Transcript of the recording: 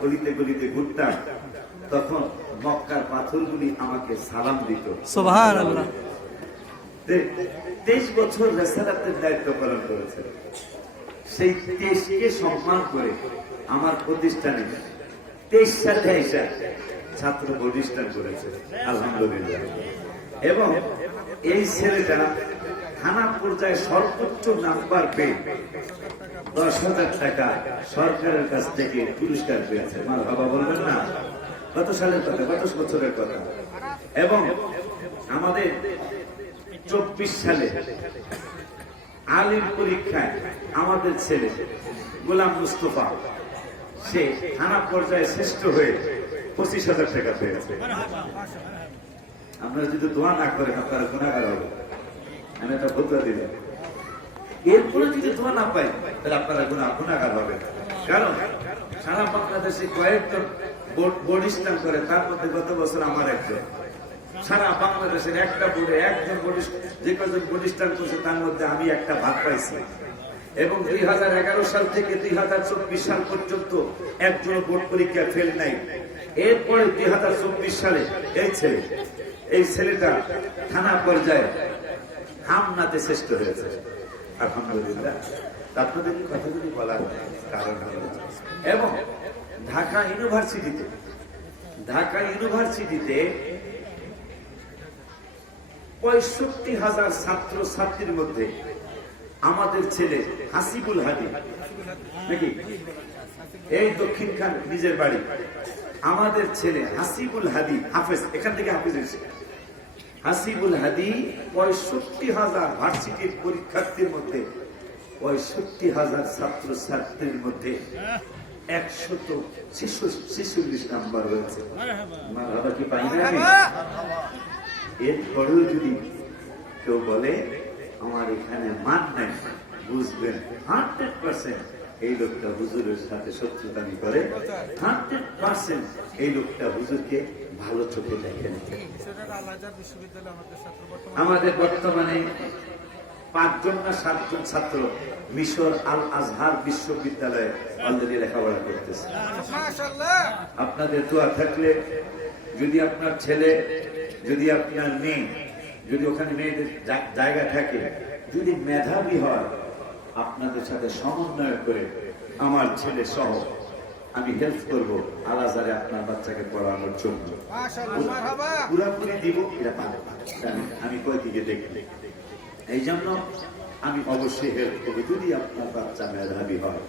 গলিতে গলিতে ঘুরতাম তখন মক্কার পাথরগুলি আমাকে সালাম দিত। তেইশ বছর রেসারাতের দায়িত্ব পালন করেছে। সেই দেশকে সম্মান করে আমার প্রতিষ্ঠানে তেইশ সালে এসে ছাত্র প্রতিষ্ঠান করেছে আলহামদুলিল্লাহ। এবং এই ছেলেটা থানা পর্যায়ে সর্বোচ্চ নাম্বার পেয়ে দশ হাজার টাকা সরকারের কাছ থেকে পুরস্কার পেয়েছে। মা বাবা বলবেন না, কত সালের কথা, কত বছরের কথা? এবং আমাদের চব্বিশ সালে আলিম পরীক্ষায় আমাদের ছেলে গোলাম মুস্তফা, সে থানা পর্যায়ে শ্রেষ্ঠ হয়ে পঁচিশ হাজার টাকা পেয়েছে। আপনারা যদি দোয়া না করেন, আপনারা গুণাগার হবে আমি এটা বলতে দিলাম। এরপরে যদি দোয়া না পাই, তাহলে আপনারা গুণা গুণাগার হবে কারণ সারা বাংলাদেশে কয়েকজন বোর্ড- স্ট্যান্ড করে, তার মধ্যে গত বছর আমার একজন। সারা বাংলাদেশের একটা বোর্ডে একজন যে কজন স্ট্যান্ড করছে, তার মধ্যে আমি একটা ভাগ পাইছি। এবং দুই হাজার এগারো সাল থেকে দুই হাজার চব্বিশ সাল পর্যন্ত একজন বোর্ড পরীক্ষা ফেল নাই। এরপরে দুই হাজার চব্বিশ সালে এই ছেলে এই ছেলেটা থানা পর্যায়ে হামনাতে শ্রেষ্ঠ হয়েছে। আলহামদুলিল্লাহ। আপনাদের কথাগুলি বলার কারণ হলো, এবং ঢাকা ইউনিভার্সিটিতে ঢাকা ইউনিভার্সিটিতে পঁয়ষট্টি হাজার ছাত্র ছাত্রীর মধ্যে আমাদের ছেলে হাসিবুল হাদি, নাকি? এই দক্ষিণ খান নিজের বাড়ি। আমাদের ছেলে হাসিবুল হাদি হাফেজ, এখান থেকে হাফেজ এসে হাসিবুল হাদি পঁয়ষট্টি হাজার ভার্সিটির পরীক্ষার্থীর মধ্যে, পঁয়ষট্টি হাজার ছাত্র ছাত্রীর মধ্যে একশত ছেচল্লিশ নাম্বার হয়েছে। বাবা কি পাই না এরপরেও যদি কেউ বলে, আমার এখানে মান নাই, বুঝবেন হান্ড্রেড পার্সেন্ট এই লোকটা হুজুরের সাথে শত্রুতামি করে, হান্ড্রেড পার্সেন্ট এই লোকটা হুজুরকে ভালো চোখে দেখে না আমাদের বর্তমানে পাঁচজন না সাতজন ছাত্র মিশর আল আজহার বিশ্ববিদ্যালয়ে অলরেডি লেখাপড়া করতেছে। আপনাদের দোয়া থাকলে যদি আপনার ছেলে, যদি আপনার মেয়ে, যদি ওখানে মেয়েদের জায়গা থাকে, যদি মেধাবী হয় আপনাদের সাথে সমন্বয় করে আমার ছেলে সহ আমি হেল্প করব আলাজারে আপনার বাচ্চাকে পড়ানোর জন্য। পুরাপুরি দিব এটা পারে। আমি- কয়েকদিকে দেখি? এই জন্য আমি অবশ্যই হেল্প করব যদি আপনার বাচ্চা মেধাবী হয়।